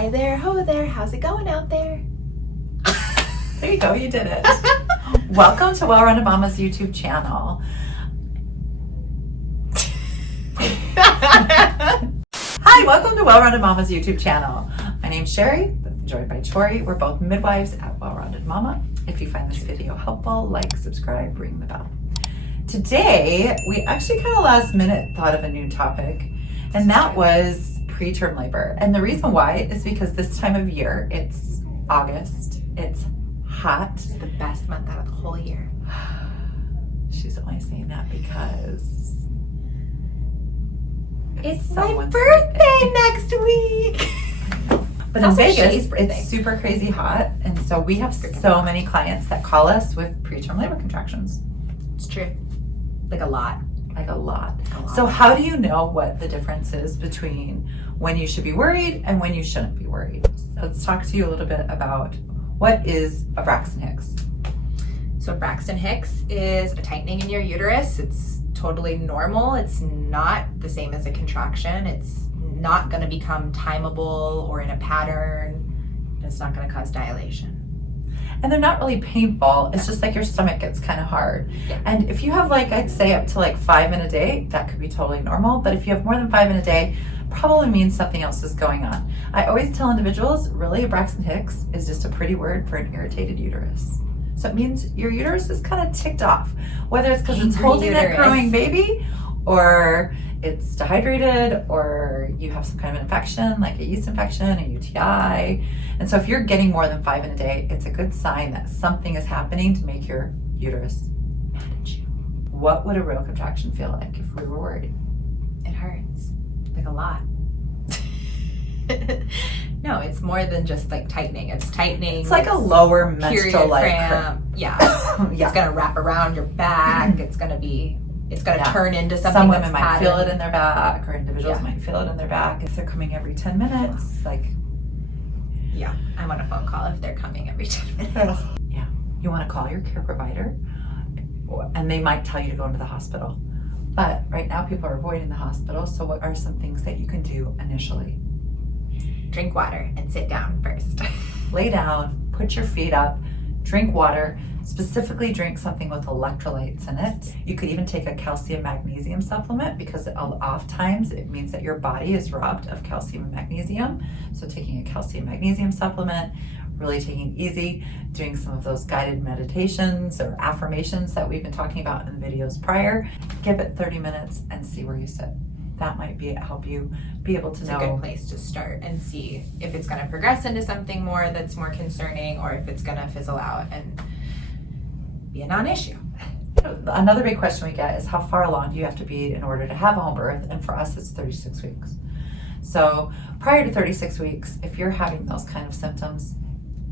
Hi there, ho there, how's it going out there? There you go, you did it. Welcome to Well Rounded Momma's YouTube channel. Hi, welcome to Well Rounded Momma's YouTube channel. My name's Sherry, joined by Tori. We're both midwives at Well Rounded Mama. If you find this video helpful, like, subscribe, ring the bell. Today, we actually kind of last minute thought of a new topic, and that was preterm labor. And the reason why is because this time of year, it's August, it's hot. It's the best month out of the whole year. She's only saying that because it's my birthday next week. But in Vegas, it's super crazy hot, and so we have so many clients that call us with preterm labor contractions. It's true. Like a lot. So how do you know what the difference is between when you should be worried and when you shouldn't be worried? So let's talk to you a little bit about what is a Braxton Hicks. So Braxton Hicks is a tightening in your uterus. It's totally normal. It's not the same as a contraction. It's not going to become timeable or in a pattern. It's not going to cause dilation. And they're not really painful. It's just like your stomach gets kind of hard. Yeah. And if you have like, I'd say up to like 5 in a day, that could be totally normal. But if you have more than 5 in a day, probably means something else is going on. I always tell individuals, really a Braxton Hicks is just a pretty word for an irritated uterus. So it means your uterus is kind of ticked off, whether it's because it's holding that growing baby, or it's dehydrated, or you have some kind of infection, like a yeast infection, a UTI. And so if you're getting more than 5 in a day, it's a good sign that something is happening to make your uterus manage you. What would a real contraction feel like if we were worried? It hurts, like a lot. No, it's more than just like tightening. It's tightening. It's like a lower menstrual like cramp. Yeah. Yeah. It's gonna wrap around your back. It's gonna turn into something. Some women that's might padded. feel it in their back, or individuals might feel it in their back if they're coming every 10 minutes. Like, yeah, I'm on a phone call if they're coming every 10 minutes. Yeah, you want to call your care provider, and they might tell you to go into the hospital. But right now, people are avoiding the hospital. So, what are some things that you can do initially? Drink water and sit down first. Lay down, put your feet up, drink water. Specifically drink something with electrolytes in it. You could even take a calcium magnesium supplement, because oftentimes it means that your body is robbed of calcium and magnesium. So taking a calcium magnesium supplement, really taking it easy, doing some of those guided meditations or affirmations that we've been talking about in the videos prior. Give it 30 minutes and see where you sit. That might help you be able to know. It's a good place to start and see if it's going to progress into something more that's more concerning, or if it's going to fizzle out and be a non-issue. Another big question we get is, how far along do you have to be in order to have a home birth? And for us, it's 36 weeks. So prior to 36 weeks, if you're having those kind of symptoms,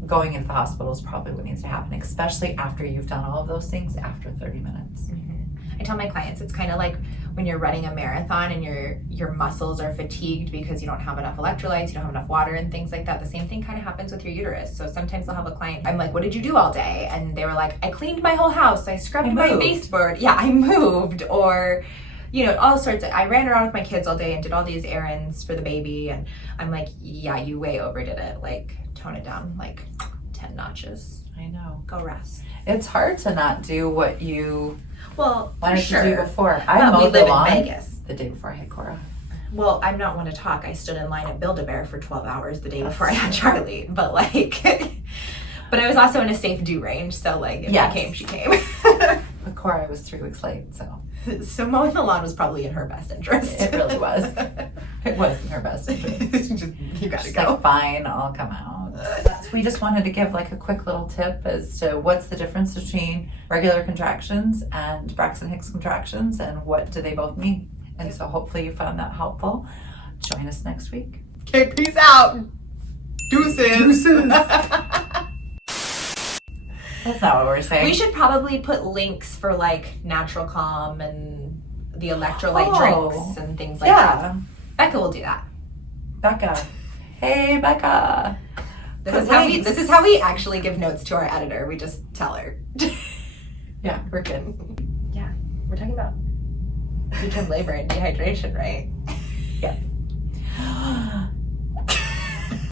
going into the hospital is probably what needs to happen, especially after you've done all of those things after 30 minutes. Mm-hmm. I tell my clients, it's kind of like when you're running a marathon and your muscles are fatigued because you don't have enough electrolytes, you don't have enough water and things like that. The same thing kind of happens with your uterus. So sometimes I'll have a client, I'm like, what did you do all day? And they were like, I cleaned my whole house, I scrubbed my baseboard. Yeah, I moved. Or, all sorts of, I ran around with my kids all day and did all these errands for the baby. And I'm like, yeah, you way overdid it. Like, tone it down like 10 notches. I know. Go rest. It's hard to not do what you wanted to do before. I we mowed the live lawn in Vegas. the day before I had Cora. Well, I'm not one to talk. I stood in line at Build-A-Bear for 12 hours the day before I had Charlie. But but I was also in a safe do range. So if she came, she came. But Cora was 3 weeks late, So mowing the lawn was probably in her best interest. It really was. It was in her best interest. You gotta She's go. like, fine, I'll come out. We just wanted to give like a quick little tip as to what's the difference between regular contractions and Braxton Hicks contractions, and what do they both mean. And so hopefully you found that helpful. Join us next week. Okay, peace out. Deuces. That's not what we're saying. We should probably put links for like Natural Calm and the electrolyte drinks and things like that. Becca will do that. Becca. Hey, Becca. This is how we actually give notes to our editor. We just tell her. Yeah, we're good. Yeah, we're talking about preterm labor and dehydration, right?